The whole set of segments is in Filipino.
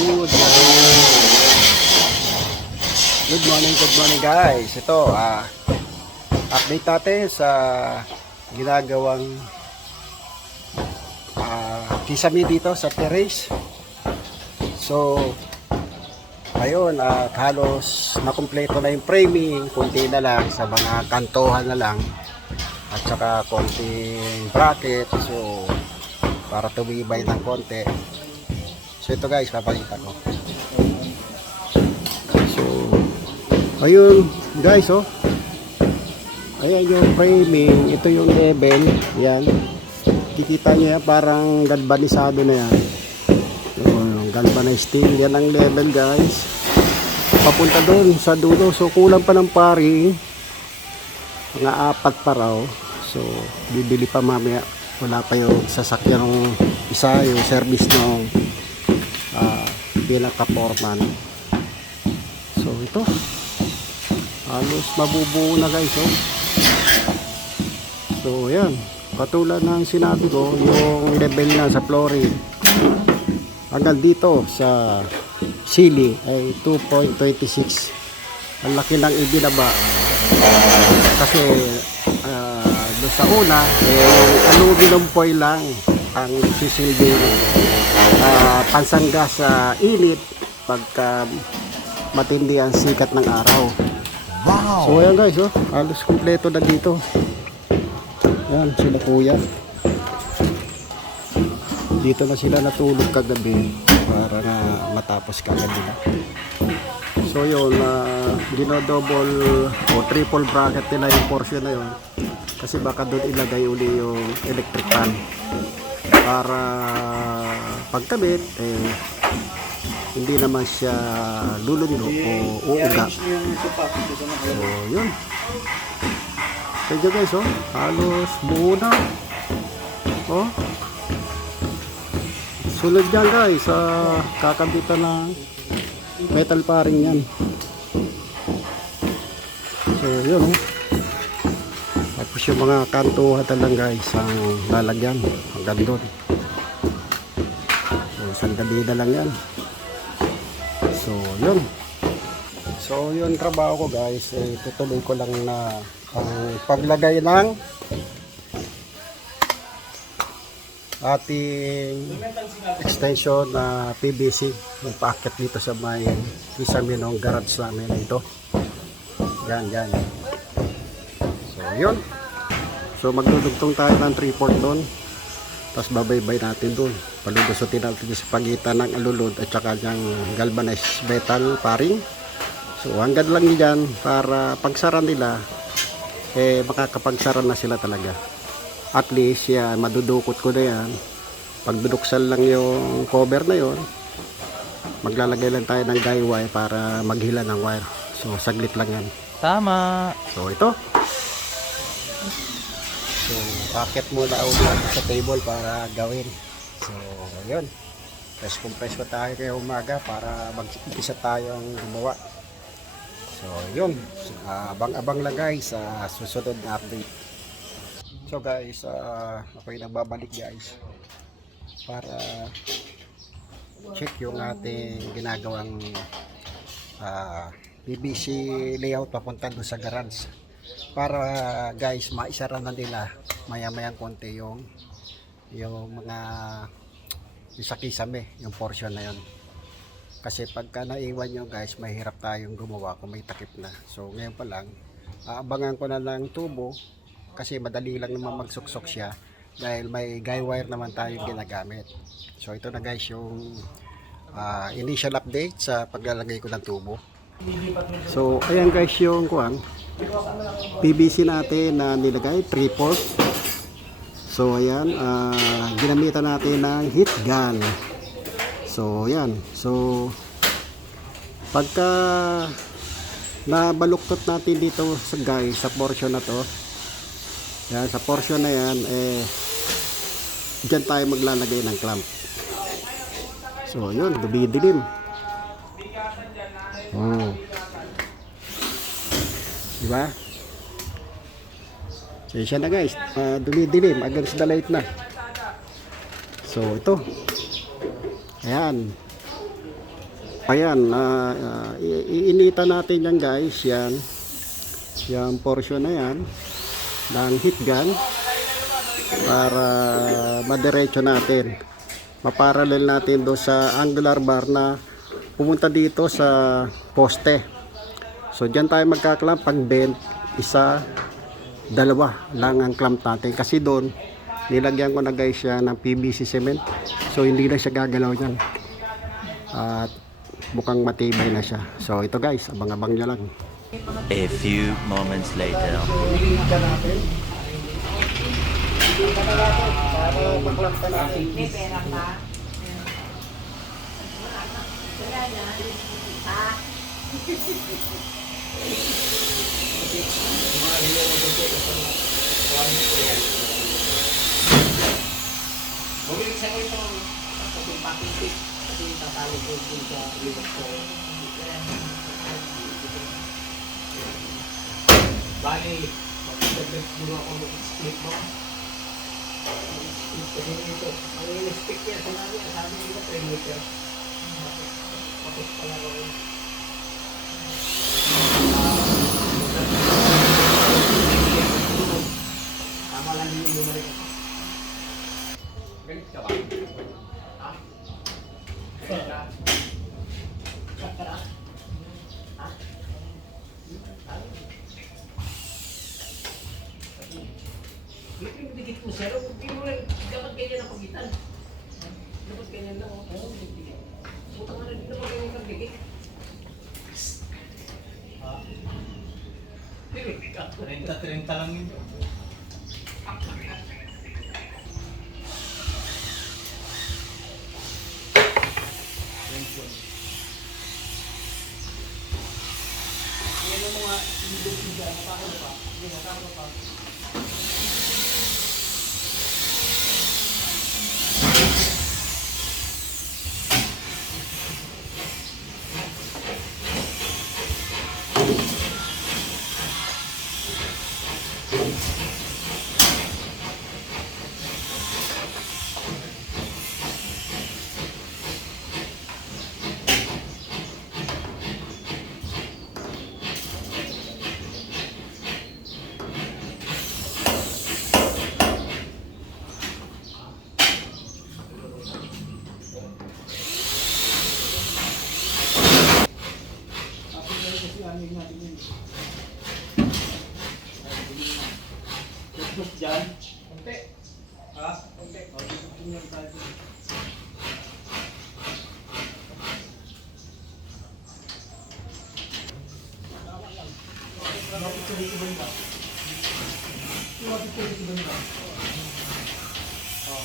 Good morning guys. Ito, update natin sa ginagawang kisame dito sa terrace. So, ayun, halos nakumpleto na yung framing, kunti na lang sa mga kantohan na lang at saka konting bracket, so para tumibay ng konti. So ito guys, papakita ko. So ayun guys, oh, ayan yung framing, ito yung level, yan, kikita nyo yan, parang galvanisado na yan, yung galvanized steel, yan ang level guys, papunta doon sa dulo. So kulang pa ng paring, mga 4 pa raw. So bibili pa mamaya, wala pa yung sasakyan ng isa, yung service ng pinaka-foreman. So ito, halos mabubuo na guys, oh. So yan, katulad ng sinabi ko, yung level na sa flooring hanggang dito sa ceiling ay 2.26. ang laki lang ibinaba kasi doon sa una yung aluminum foil lang ang sisilbing pansangga sa init pagka matindi ang sikat ng araw. Wow! So ayan guys, oh, halos kumpleto na dito. Ayan sila kuya, dito na sila natulog kagabi para na matapos kagad nila. So yun, dinodouble o triple bracket nila yung portion na yun kasi baka doon ilagay uli yung electric fan para pagkabit hindi naman siya lulundo o uuga. So yun, kaya guys, oh, halos buo na, oh. Sunod yan guys, kakabitan ng metal paring yan. So yun, oh. Tapos yung mga kantuhan lang guys ang lalagyan hanggang doon. So sandali na lang yan. So yun trabaho ko guys, tutuloy ko lang na ang paglagay ng ating extension na PVC, yung packet dito sa may kisame ng garage namin ito. Yan. So yun, so magdudugtong tayo ng 3/4 doon, tapos babaybay natin doon, palulusutin natin sa pagitan ng alulod at saka yung galvanized metal paring. So hanggang lang yan para pagsara nila makakapagsara na sila talaga. At least yan, madudukot ko na yan. Pag duduksal lang yung cover na yon, maglalagay lang tayo ng guy wire para maghila ng wire. So saglit lang yan. Tama. So ito, so packet muna ulit sa table para gawin. So yun, press compress ko tayo kaya umaga para mag-isa tayong gumawa. So yun, abang-abang lang guys sa susunod na update. So guys, ako'y nagbabalik guys para check yung ating ginagawang PVC layout papunta doon sa garage para guys maisara na nila maya-mayang konti yung mga sa kisame, yung portion na yun. Kasi pagka naiwan nyo guys, mahirap tayong gumawa kung may takip na. So ngayon pa lang, abangan ko na lang tubo kasi madali lang naman magsuksok siya dahil may guy wire naman tayong ginagamit. So ito na guys yung initial update sa paglalagay ko ng tubo. So ayan guys yung PVC natin na nilagay 3/4. So ayan, ginamitan natin ng heat gun. So yan, so pagka nabaluktot natin dito sa guys sa portion na to, yan, sa portion na yan, dyan tayo maglalagay ng clamp. So yun, dumidilim. Diba? So siya na guys, dumidilim against the light na. So ito, ayan, Ayan, iinitan natin yan guys, yan. Yung portion na yan ng heat gun para madiretso natin. Maparallel natin do sa angular bar na pumunta dito sa poste. So dyan tayo magkaklamp pag bend, isa, dalawa lang ang clamp natin. Kasi doon, nilagyan ko na guys siya ng PVC cement. So hindi na siya gagalaw yan. At mukhang matibay na siya. So ito guys, abang-abang nyo lang. A few moments later. May pera pa. Wala na. Ha? Bumili sa ito. Kasi pakitik. Kasi tatalo ko dun sa libot ko. Bali, magdagdag muna ako ng split mo. Split kasi nito. Ang in-expect niya sa namin, sabi nila 3 meters. Tapos pala ako. Tama lang din yung bumalik ako. Galit ka ba? Ha? Galit ka? Galit ka na? Ha? Dikit mo sir, hindi mo lang, dapat ganyan ang pagitan. Dapat ganyan lang, oh. Buta nga na, hindi naman ganyan kang dikit. Ha? 30 lang yun. Yan ang mga hindi dyan, matapos pa. Hindi, matapos pa. Diyan. Konti. Ha? Konti. Tingnan tayo. Bakit ko dito ba? Bakit ko dito ba? Oh.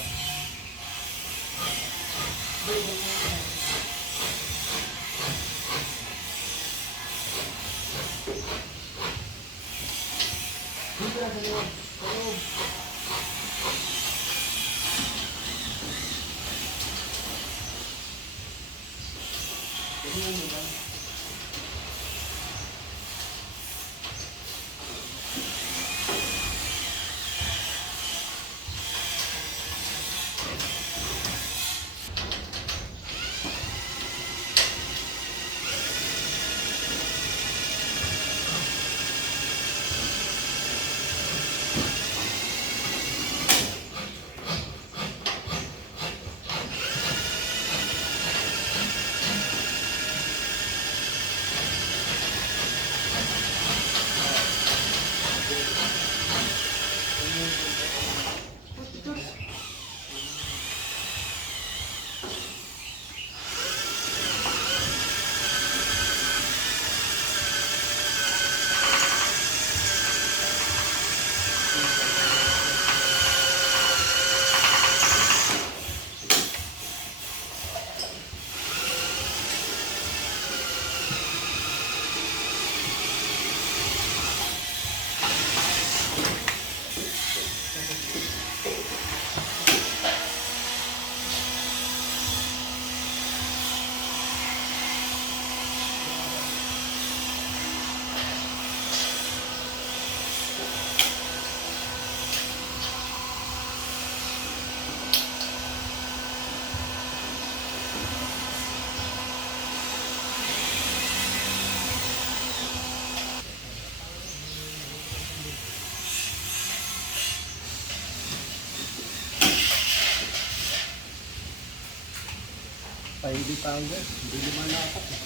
hindi tayo guys, hindi lumalapat eh.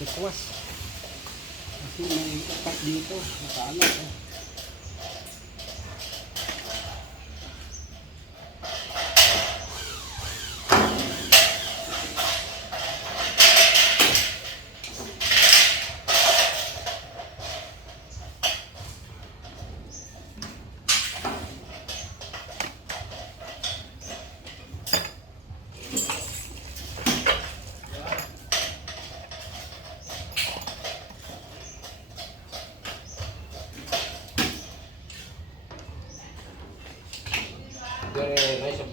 Tukwas. Kasi may upat dito, nakaanak eh.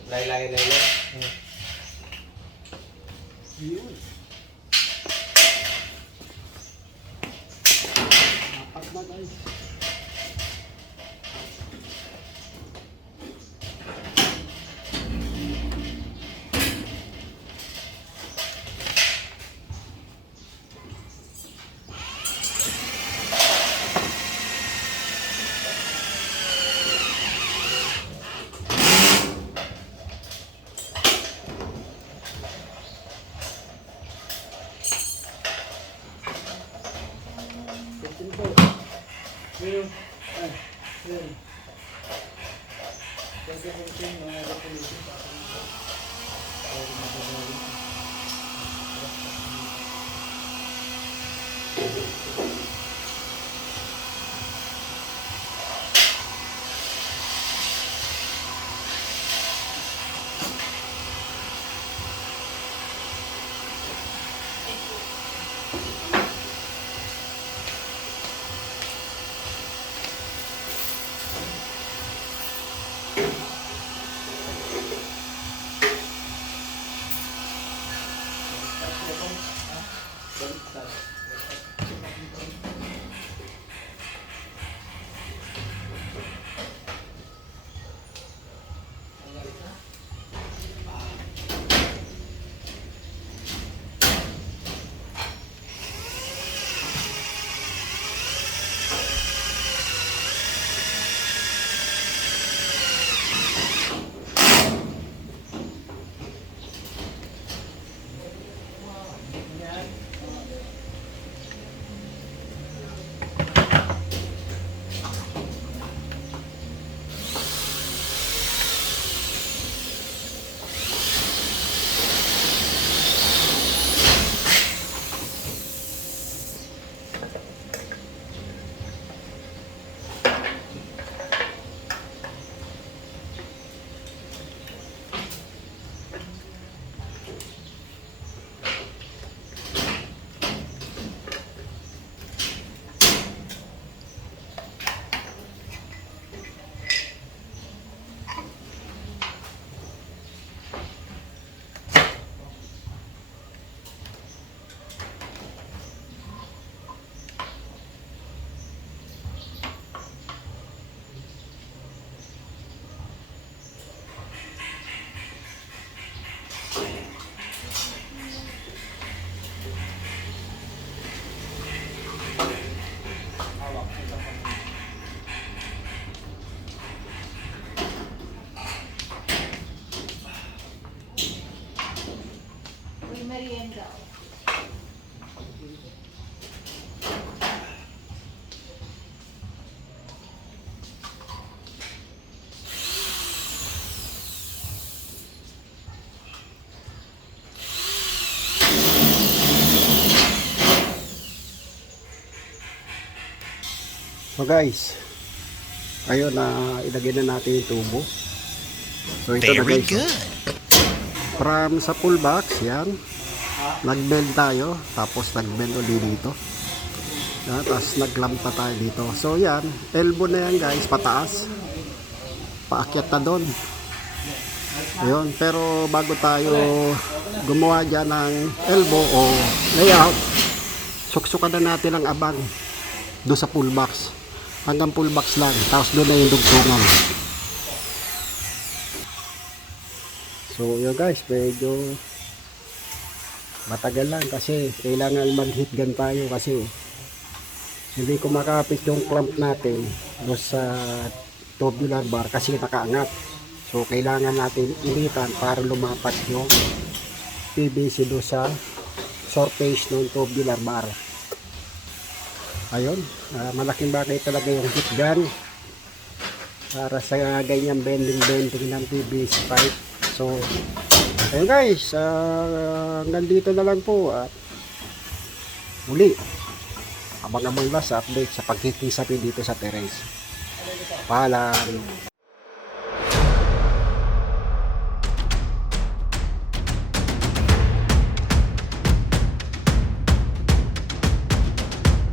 Laylay. Yun. Apat na guys. Uy, merienda. So guys, ayun na ilagay na natin yung tubo. So ito na guys. From sa full box, yan. Nag-bend tayo, tapos nag-bend ulit dito. Yan, tapos nag-clamp pa tayo dito. So yan, elbow na yan guys, pataas. Paakyat na doon. Ayun, pero bago tayo gumawa dyan ng elbow o layout, suksukan na natin ang abang doon sa full box. Hanggang full box lang, tapos doon na yung dugtungan. So yun guys, medyo matagal lang kasi kailangan mag-heat gun tayo kasi hindi ko makapit yung clamp natin doon sa tubular bar kasi nakaangat. So kailangan natin initan para lumapat yung PVC do sa surface ng tubular bar. Ayun, malaking bagay talaga yung heat gun para sa ganyang bending ng PVC pipe. So, ayun guys, hanggang dito na lang po at muli abang-abang lang sa update sa pagkikisapi dito sa terrace. Paalam.